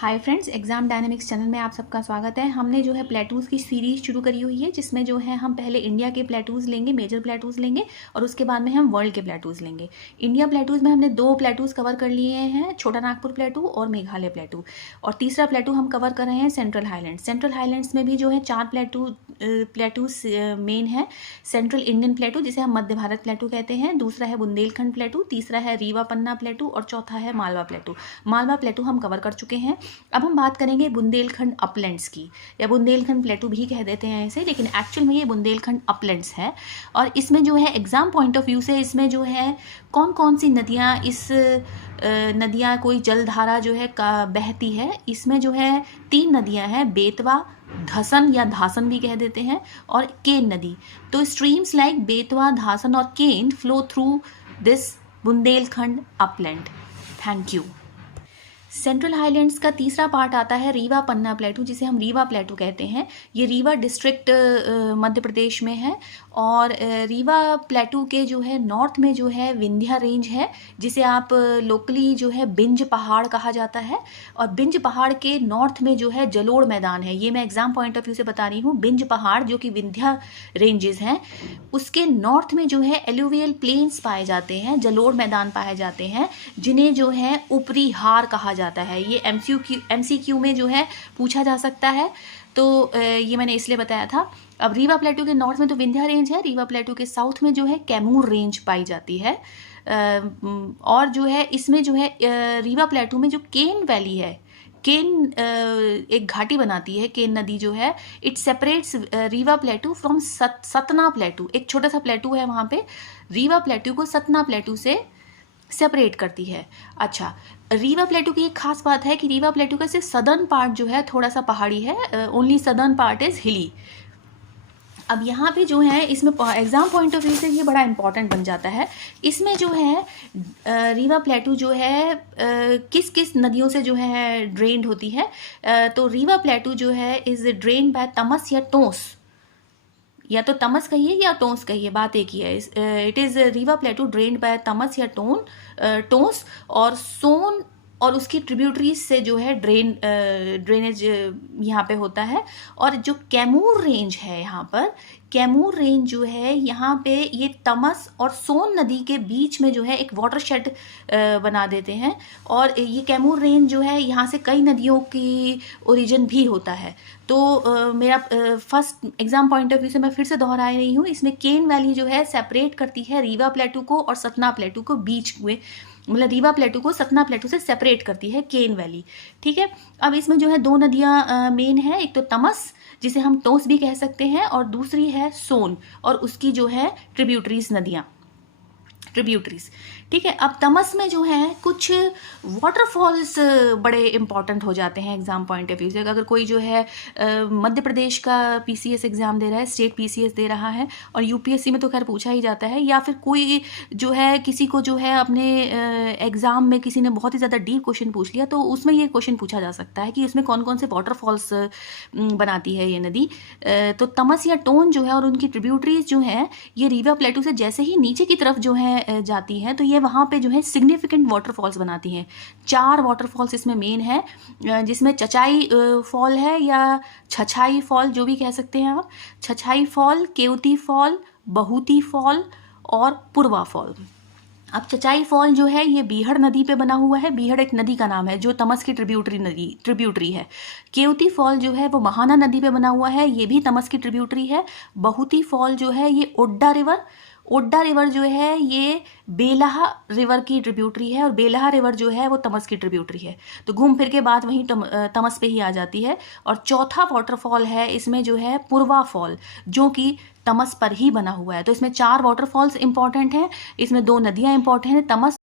Hi friends, exam dynamics channel में आप सबका स्वागत है। हमने जो है प्लेटूज़ की सीरीज़ शुरू करी हुई है, जिसमें जो है हम पहले इंडिया के प्लेटूज़ लेंगे, मेजर प्लेटूज़ लेंगे और उसके बाद में हम वर्ल्ड के प्लेटूज़ लेंगे। इंडिया प्लेटूज़ में हमने 2 प्लेटूज़ कवर कर लिए हैं, छोटा नागपुर प्लेटू और मेघालय प्लेटू, और तीसरा प्लेटू हम कवर कर रहे हैं सेंट्रल हाईलैंड्स। सेंट्रल हाईलैंड्स में भी जो है 4 प्लेटूज़ मेन है। सेंट्रल इंडियन प्लेटू, जिसे हम मध्य भारत प्लेटू कहते हैं, दूसरा है बुंदेलखंड प्लेटू, तीसरा है रीवा पन्ना प्लेटू और चौथा है मालवा प्लेटू। मालवा प्लेटू हम कवर कर चुके हैं। अब हम बात करेंगे बुंदेलखंड अपलैंड्स की, या बुंदेलखंड प्लेटू भी कह देते हैं ऐसे, लेकिन एक्चुअल में ये बुंदेलखंड अपलैंड्स है। और इसमें जो है एग्जाम पॉइंट ऑफ व्यू से इसमें जो है कौन कौन सी नदियाँ नदियाँ कोई जलधारा जो है बहती है। इसमें जो है 3 नदियाँ हैं, बेतवा, धसन या धासन भी कह देते हैं, और केन नदी। तो स्ट्रीम्स लाइक बेतवा, धासन और Ken flow through this Bundelkhand upland. Thank you. Central highlands का तीसरा पार्ट आता है रीवा पन्ना प्लेटू, जिसे हम रीवा प्लेटू कहते हैं। ये रीवा डिस्ट्रिक्ट मध्य प्रदेश में है। और रीवा प्लेटू के जो है नॉर्थ में जो है विंध्या रेंज है, जिसे आप लोकली जो है बिंज पहाड़ कहा जाता है। और बिंज पहाड़ के नॉर्थ में जो है जलोढ़ मैदान है। ये मैं एग्जाम पॉइंट ऑफ व्यू से बता रही हूँ। बिंज पहाड़ जो कि विंध्या रेंजेस हैं, उसके नॉर्थ में जो है एलुवियल प्लेन्स पाए जाते हैं, जलोढ़ मैदान पाए जाते हैं, जिन्हें जो है ऊपरी हार कहा जाता है। ये MCQ में जो है पूछा जा सकता है, तो ये मैंने इसलिए बताया था। अब रीवा प्लेटू के नॉर्थ में तो विंध्या रेंज है, रीवा प्लेटू के साउथ में जो है कैमूर रेंज पाई जाती है। और जो है इसमें जो है रीवा प्लेटू में जो केन वैली है, केन एक घाटी बनाती है, केन नदी जो है, it separates Rewa प्लेटू from Satna प्लेटू। एक छोटा सा प्लेटू है वहाँ पे, रीवा प्लेटू को सतना प्लेटू से सेपरेट करती है। अच्छा, रीवा प्लेटू की एक खास बात है कि रीवा प्लेटू का सिर्फ सदर्न पार्ट जो है थोड़ा सा पहाड़ी है, ओनली सदर्न पार्ट इज हिली। अब यहाँ पे जो है इसमें एग्जाम पॉइंट ऑफ व्यू से ये बड़ा इंपॉर्टेंट बन जाता है। इसमें जो है रीवा प्लेटू जो है किस किस नदियों से जो है ड्रेन्ड होती है। तो रीवा प्लेटू जो है इज ड्रेन्ड बाय तमस या टोंस, या तो तमस कहिए या टोंस कहिए, बात एक ही है। It is Rewa plateau drained by Tamas या टोंस और सोन और उसकी ट्रिब्यूटरीज से जो है ड्रेनेज यहाँ पे होता है। और जो कैमूर रेंज है, यहाँ पर कैमूर रेंज जो है, यहाँ पे ये तमस और सोन नदी के बीच में जो है एक वाटरशेड बना देते हैं। और ये कैमूर रेंज जो है, यहाँ से कई नदियों की ओरिजिन भी होता है। तो मेरा first exam point of view से मैं फिर से दोहरा रही हूँ, इसमें केन वैली जो है सेपरेट करती है रीवा प्लेटू को और सतना प्लेटू को बीच में, मतलब रीवा प्लेटू को सतना प्लेटू से सेपरेट करती है केन वैली। ठीक है। अब इसमें जो है 2 नदियाँ मेन है, एक तो तमस जिसे हम टोंस भी कह सकते हैं, और दूसरी है सोन और उसकी जो है ट्रिब्यूटरीज नदियाँ, ट्रिब्यूटरीज। ठीक है। अब तमस में जो है कुछ वाटरफॉल्स बड़े इंपॉर्टेंट हो जाते हैं एग्जाम पॉइंट ऑफ व्यू से। अगर कोई जो है मध्य प्रदेश का PCS एग्जाम दे रहा है, स्टेट PCS दे रहा है, और UPSC में तो खैर पूछा ही जाता है, या फिर कोई जो है किसी को जो है अपने एग्जाम में किसी ने बहुत ही ज़्यादा डीप क्वेश्चन पूछ लिया, तो उसमें ये क्वेश्चन पूछा जा सकता है कि इसमें कौन कौन से वाटरफॉल्स बनाती है ये नदी। तो तमस या टोन जो है और उनकी ट्रिब्यूटरीज जो है, ये रीवा प्लेटू से जैसे ही नीचे की तरफ जो है जाती हैं, तो ये वहाँ पे जो है सिग्निफिकेंट वाटरफॉल्स बनाती हैं। 4 वाटरफॉल्स इसमें मेन है, जिसमें चचाई फॉल है या छछाई फॉल, जो भी कह सकते हैं आप। छछाई फॉल, केवती फॉल, बहुती फॉल और पुरवा फॉल। अब चचाई फॉल जो है ये बीहड़ नदी पे बना हुआ है। बीहड़ एक नदी का नाम है जो तमस की ट्रिब्यूटरी है। केवती फॉल जो है वो महाना नदी पे बना हुआ है, ये भी तमस की ट्रिब्यूटरी है। बहुती फॉल जो है ये ओड्डा रिवर जो है ये बेलहा रिवर की ट्रिब्यूटरी है, और बेलहा रिवर जो है वो तमस की ट्रिब्यूटरी है। तो घूम फिर के बाद वहीं तमस पे ही आ जाती है। और चौथा वाटरफॉल है इसमें जो है पुरवा फॉल, जो कि तमस पर ही बना हुआ है। तो इसमें 4 वाटरफॉल्स इंपॉर्टेंट हैं, इसमें 2 नदियाँ इंपॉर्टेंट हैं, तमस